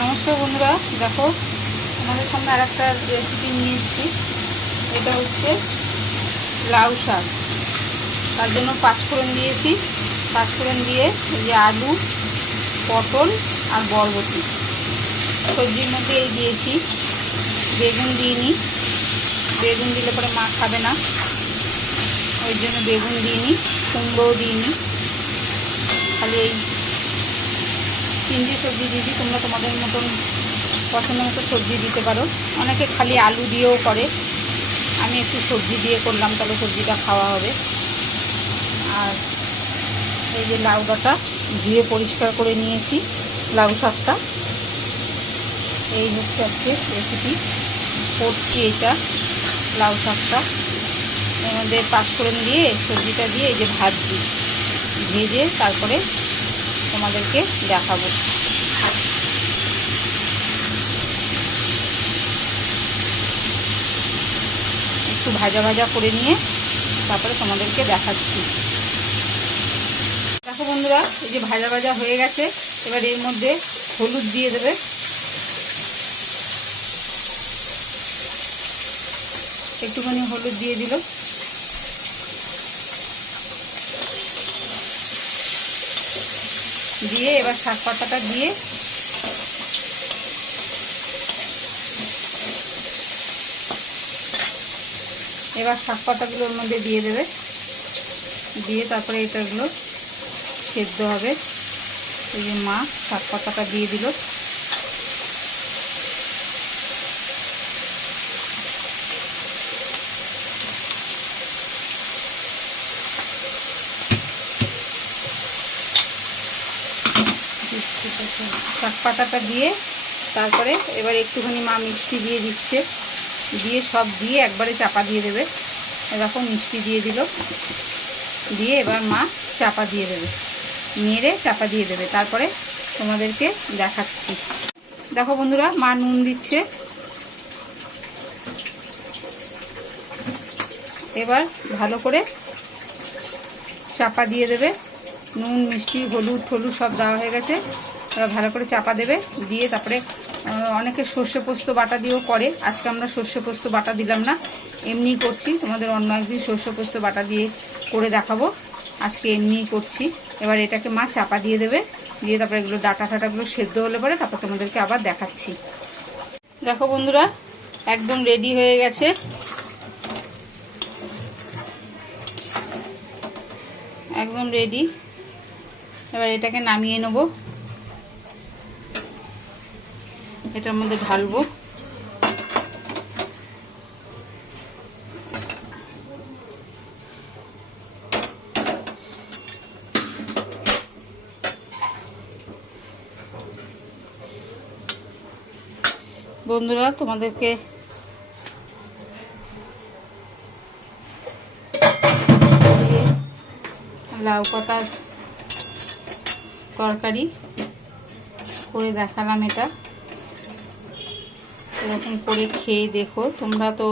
নমস্কার বন্ধুরা, দেখো আমাদের সামনে আর একটা রেসিপি নিয়ে এসেছি। এটা হচ্ছে লাউ শাক। তার জন্য পাঁচফোড়ন দিয়েছি। পাঁচফোড়ন দিয়ে এই যে আলু, পটল আর বরবটি, সবজির মধ্যে এই দিয়েছি। বেগুন দিইনি, বেগুন দিলে পরে মা খাবে না, ওই জন্য বেগুন দিইনি, কুমড়োও দিইনি। খালি এই তিনটে সবজি দিয়েছি। তোমরা তোমাদের মতন পছন্দ মতো সবজি দিতে পারো। অনেকে খালি আলু দিয়েও করে, আমি একটু সবজি দিয়ে করলাম, তাহলে সবজিটা খাওয়া হবে। আর এই যে লাউ ডাঁটা ধুয়ে পরিষ্কার করে নিয়েছি। লাউ শাকটা এই হচ্ছে আজকে রেসিপি করছি। এটা লাউ শাকটা এর মধ্যে পাঁচফোড়ন দিয়ে সবজিটা দিয়ে এই যে ভাজছি, ভেজে তারপরে তোমাদেরকে দেখাবো। একটু ভাজা ভাজা করে নিয়ে তারপরে তোমাদেরকে দেখাচ্ছি। দেখো বন্ধুরা, এই যে ভাজা ভাজা হয়ে গেছে। এবার এর মধ্যে হলুদ দিয়ে দেবে, একটুখানি হলুদ দিয়ে দিল। দিয়ে এবার শাক পাতাটা দিয়ে এবার শাক পাতাগুলোর মধ্যে দিয়ে দেবে, দিয়ে তারপরে এটাগুলো সেদ্ধ হবে। এই যে মা শাক পাতাটা দিয়ে দিল। শাক পাতাটা দিয়ে তারপরে এবার একটুখানি মা মিষ্টি দিয়ে দিচ্ছে, দিয়ে সব দিয়ে একবারে চাপা দিয়ে দেবে। এরকম মিষ্টি দিয়ে দিল, দিয়ে এবার মা চাপা দিয়ে দেবে, নেড়ে চাপা দিয়ে দেবে। তারপরে তোমাদেরকে দেখাচ্ছি। দেখো বন্ধুরা, মা নুন দিচ্ছে। এবার ভালো করে চাপা দিয়ে দেবে। নুন, মিষ্টি, হলুদ সব দেওয়া হয়ে গেছে। এবার ভালো করে চাপা দেবে, দিয়ে তারপরে অনেকে সর্ষে পোস্ত বাটা দিয়েও করে। আজকে আমরা সর্ষে পোস্ত বাটা দিলাম না, এমনি করছি। তোমাদের অন্য একদিন সর্ষে পোস্ত বাটা দিয়ে করে দেখাবো, আজকে এমনিই করছি। এবার এটাকে মা চাপা দিয়ে দেবে, দিয়ে তারপরে এগুলো ডাটা টাটাগুলো সেদ্ধ হলে পরে তারপর তোমাদেরকে আবার দেখাচ্ছি। দেখো বন্ধুরা, একদম রেডি হয়ে গেছে। একদম রেডি। এবার এটাকে নামিয়ে নেব, এটার মধ্যে ঢালবো। বন্ধুরা, তোমাদেরকে লাউ পাতার তরকারি করে দেখালাম। এটা এরকম করে খেয়ে দেখো। তোমরা তো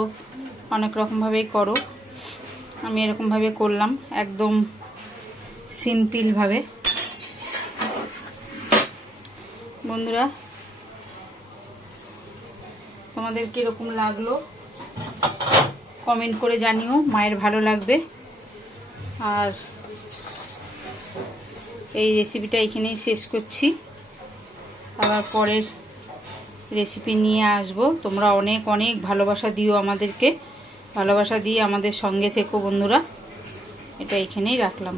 অনেক রকমভাবেই করো, আমি এরকমভাবে করলাম, একদম সিম্পলভাবে। বন্ধুরা, তোমাদের কীরকম লাগলো কমেন্ট করে জানিও, মায়ের ভালো লাগবে। আর এই রেসিপিটা এখানেই শেষ করছি, আবার পরের রেসিপি নিয়ে আসব। তোমরা অনেক অনেক ভালোবাসা দিও আমাদেরকে, ভালোবাসা দিয়ে আমাদের সঙ্গে থেকো বন্ধুরা। এটা এখানেই রাখলাম।